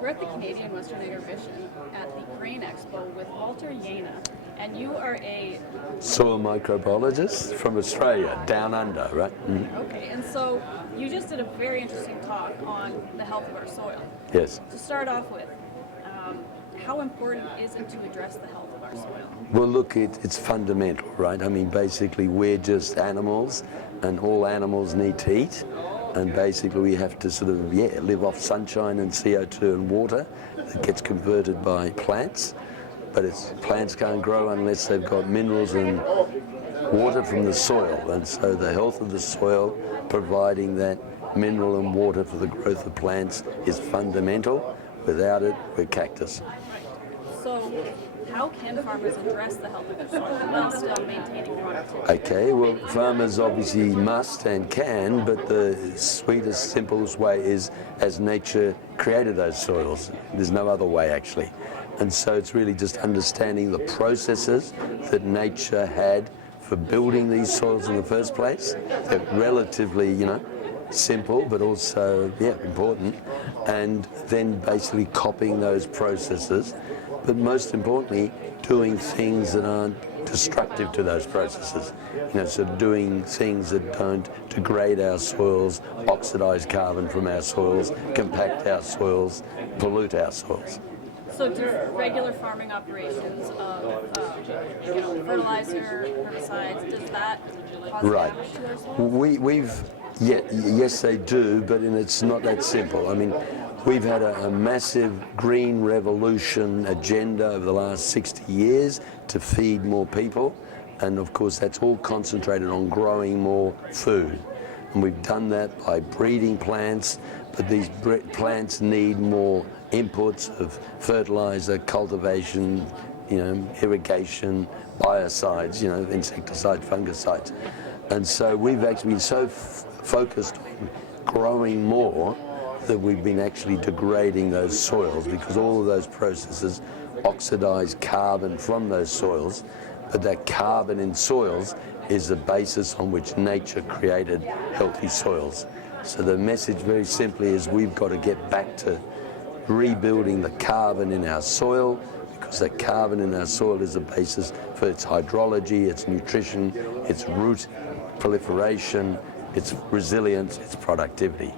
We're at the Canadian Western Agibition at the Grain Expo with Wlter Jenhe, and you are a soil microbiologist from Australia, down under, right? Okay, and so you just did a very interesting talk on the health of our soil. Yes. To start off with, how important is it to address the health of our soil? Well, look, it's fundamental, right? I mean, basically, we're just animals, and all animals need to eat. And basically, we have to sort of, live off sunshine and CO2 and water that gets converted by plants. But plants can't grow unless they've got minerals and water from the soil. And so the health of the soil, providing that mineral and water for the growth of plants, is fundamental. Without it, we're cactus. So how can farmers address the health of their soil while still maintaining productivity? Okay, well, farmers obviously must and can, but the sweetest, simplest way is as nature created those soils. There's no other way, actually. And so it's really just understanding the processes that nature had for building these soils in the first place. They're relatively, simple, but also, important. And then basically copying those processes, but most importantly, doing things that aren't destructive to those processes. So doing things that don't degrade our soils, oxidize carbon from our soils, compact our soils, pollute our soils. So do regular farming operations of fertilizer, herbicides, does that cause damage to our soils? Yes they do, but it's not that simple. I mean, we've had a massive green revolution agenda over the last 60 years to feed more people, and of course that's all concentrated on growing more food. And we've done that by breeding plants, but these plants need more inputs of fertilizer, cultivation, irrigation, biocides, insecticides, fungicides. And so we've actually been so focused on growing more that we've been actually degrading those soils, because all of those processes oxidize carbon from those soils, but that carbon in soils is the basis on which nature created healthy soils. So the message very simply is we've got to get back to rebuilding the carbon in our soil, because that carbon in our soil is the basis for its hydrology, its nutrition, its root proliferation, its resilience, its productivity.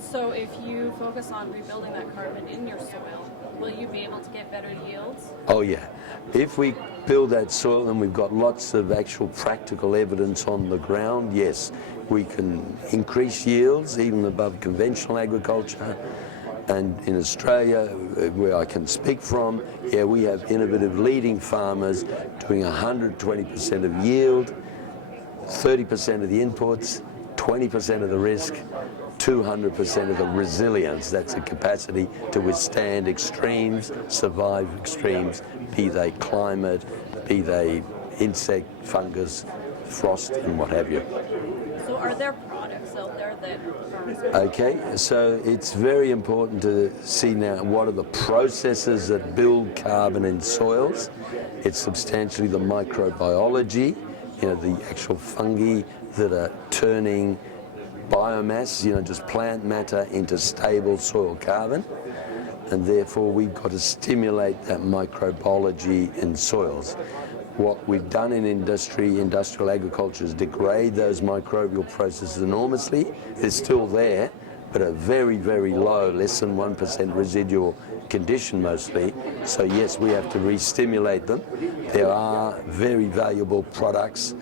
So if you focus on rebuilding that carbon in your soil, will you be able to get better yields? Oh yeah. If we build that soil and we've got lots of actual practical evidence on the ground, yes, we can increase yields even above conventional agriculture. And in Australia, where I can speak from, we have innovative leading farmers doing 120% of yield, 30% of the inputs, 20% of the risk, 200% of the resilience. That's the capacity to withstand extremes, survive extremes, be they climate, be they insect, fungus, frost, and what have you. So are there products out there that farmers Okay, so it's very important to see now what are the processes that build carbon in soils. It's substantially the microbiology, the actual fungi that are turning biomass, just plant matter into stable soil carbon, and therefore we've got to stimulate that microbiology in soils. What we've done in industrial agriculture is degrade those microbial processes enormously. They're still there, but a very, very low, less than 1% residual condition mostly. So yes, we have to re-stimulate them. There are very valuable products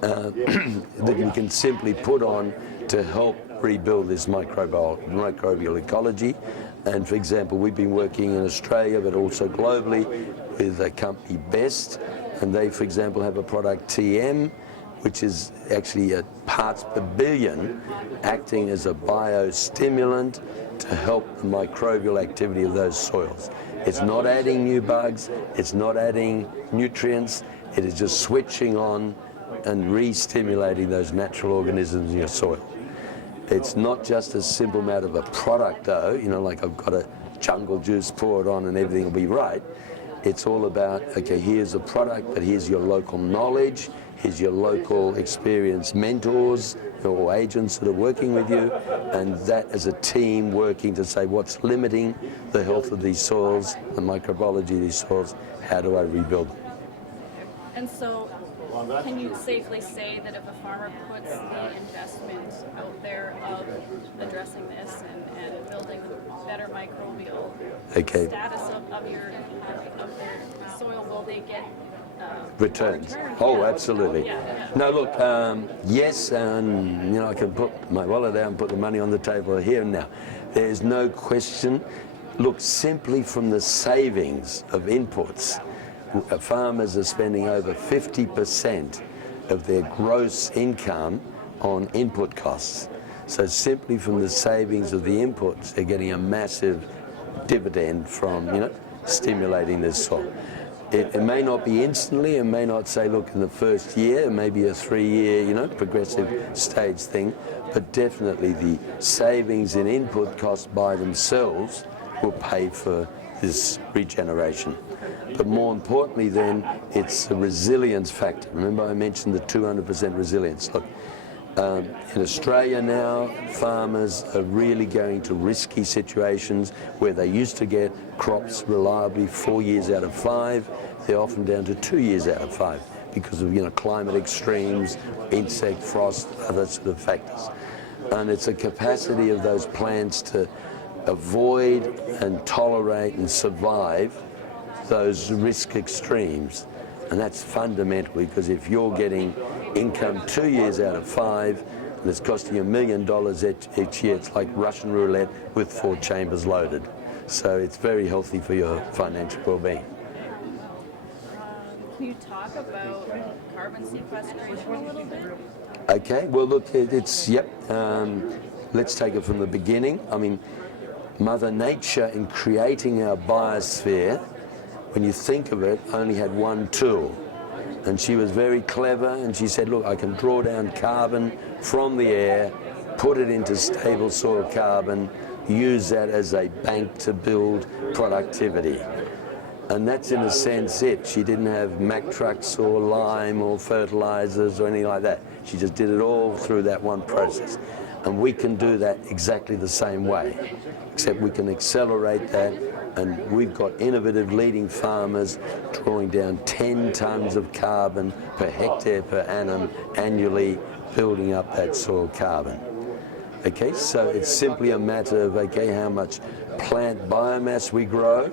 that you can simply put on to help rebuild this microbial ecology. And for example, we've been working in Australia, but also globally, with a company Best, and they, for example, have a product TM, which is actually at parts per billion, acting as a biostimulant to help the microbial activity of those soils. It's not adding new bugs, it's not adding nutrients, it is just switching on and re-stimulating those natural organisms in your soil. It's not just a simple matter of a product though, like I've got a jungle juice, pour it on and everything will be right. It's all about, okay, here's a product, but here's your local knowledge, here's your local experienced mentors or agents that are working with you, and that as a team working to say what's limiting the health of these soils, the microbiology of these soils, how do I rebuild them? And so, can you safely say that if a farmer puts the investment out there of addressing this and building better microbial status of their soil, will they get returns? return? Oh, Yeah. absolutely. Yeah. No, look, yes, and I can put my wallet down and put the money on the table here and now. There's no question. Look, simply from the savings of inputs, farmers are spending over 50% of their gross income on input costs. So simply from the savings of the inputs, they're getting a massive dividend from, stimulating this soil. It may not be instantly, it may not say, look, in the first year, it may be a 3-year, progressive stage thing, but definitely the savings in input costs by themselves will pay for this regeneration. But more importantly then, it's the resilience factor. Remember I mentioned the 200% resilience. Look, in Australia now, farmers are really going to risky situations where they used to get crops reliably 4 years out of 5. They're often down to 2 years out of 5 because of climate extremes, insect, frost, other sort of factors. And it's a capacity of those plants to avoid and tolerate and survive those risk extremes. And that's fundamental, because if you're getting income 2 years out of 5 and it's costing $1 million each year, it's like Russian roulette with 4 chambers loaded. So it's very healthy for your financial well-being. Can you talk about carbon sequestration a little bit? Okay, well look, let's take it from the beginning. I mean, Mother Nature, in creating our biosphere, when you think of it, only had one tool. And she was very clever, and she said, look, I can draw down carbon from the air, put it into stable soil carbon, use that as a bank to build productivity. And that's in a sense it. She didn't have Mack trucks or lime or fertilizers or anything like that. She just did it all through that one process. And we can do that exactly the same way, except we can accelerate that. And we've got innovative leading farmers drawing down 10 tons of carbon per hectare per annum annually, building up that soil carbon. Okay, so it's simply a matter of, how much plant biomass we grow.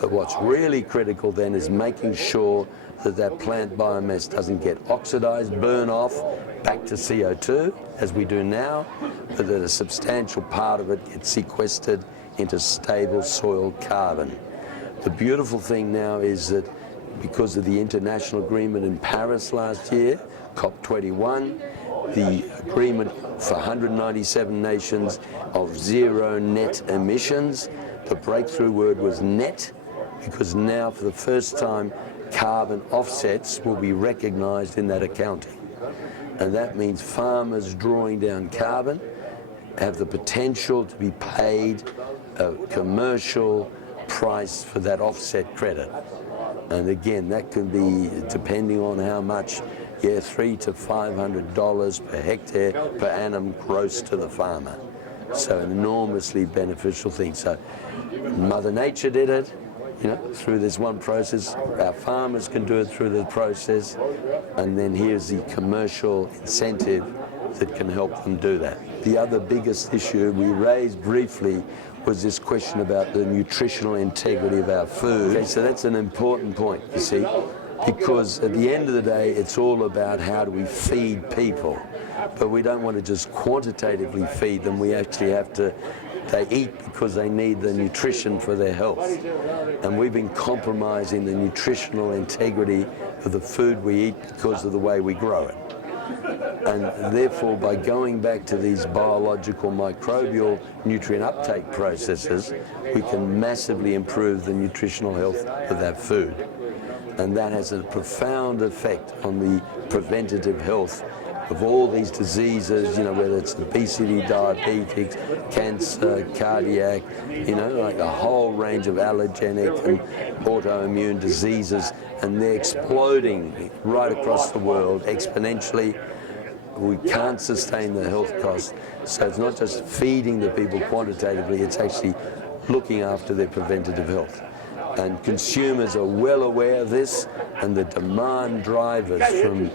But what's really critical then is making sure that that plant biomass doesn't get oxidized, burn off, back to CO2, as we do now, but that a substantial part of it gets sequestered into stable soil carbon. The beautiful thing now is that because of the international agreement in Paris last year, COP21, the agreement for 197 nations of zero net emissions, the breakthrough word was net, because now for the first time carbon offsets will be recognized in that accounting. And that means farmers drawing down carbon have the potential to be paid a commercial price for that offset credit. And again, that can be, depending on how much, $300 to $500 per hectare per annum gross to the farmer. So an enormously beneficial thing. So Mother Nature did it, through this one process. Our farmers can do it through the process, and then here's the commercial incentive that can help them do that. The other biggest issue we raised briefly was this question about the nutritional integrity of our food. Okay, so that's an important point, you see, because at the end of the day, it's all about how do we feed people. But we don't want to just quantitatively feed them, we actually have to, they eat because they need the nutrition for their health. And we've been compromising the nutritional integrity of the food we eat because of the way we grow it. And therefore, by going back to these biological microbial nutrient uptake processes, we can massively improve the nutritional health of that food. And that has a profound effect on the preventative health of all these diseases, you know, whether it's obesity, diabetes, cancer, cardiac, you know, like a whole range of allergenic and autoimmune diseases, and they're exploding right across the world exponentially. We can't sustain the health costs, so it's not just feeding the people quantitatively, it's actually looking after their preventative health. And consumers are well aware of this, and the demand drivers from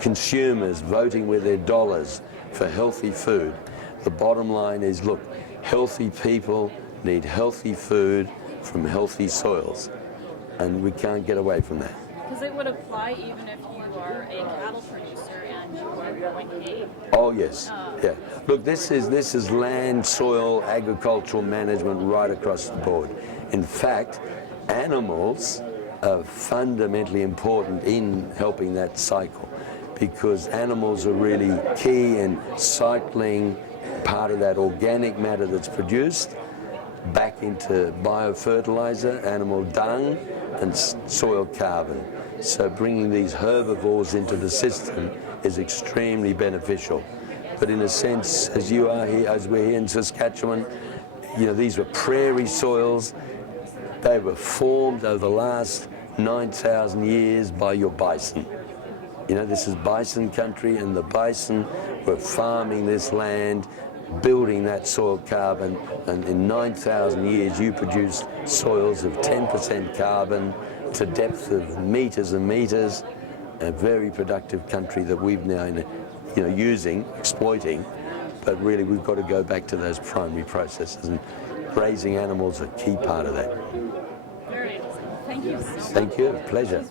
consumers voting with their dollars for healthy food. The bottom line is, look, healthy people need healthy food from healthy soils, and we can't get away from that. Because it would apply even if you are a cattle producer and you are growing hay. Oh yes, yeah. Look, this is land, soil, agricultural management right across the board. In fact, animals are fundamentally important in helping that cycle, because animals are really key in cycling part of that organic matter that's produced back into biofertilizer, animal dung, and soil carbon. So bringing these herbivores into the system is extremely beneficial. But in a sense, as you are here, as we're here in Saskatchewan, you know, these were prairie soils. They were formed over the last 9,000 years by your bison. You know, this is bison country, and the bison were farming this land, building that soil carbon, and in 9,000 years you produced soils of 10% carbon to depth of meters and meters. A very productive country that we've now, you know, using, exploiting, but really we've got to go back to those primary processes, and grazing animals are a key part of that. Very interesting. Thank you so much. Thank you, pleasure.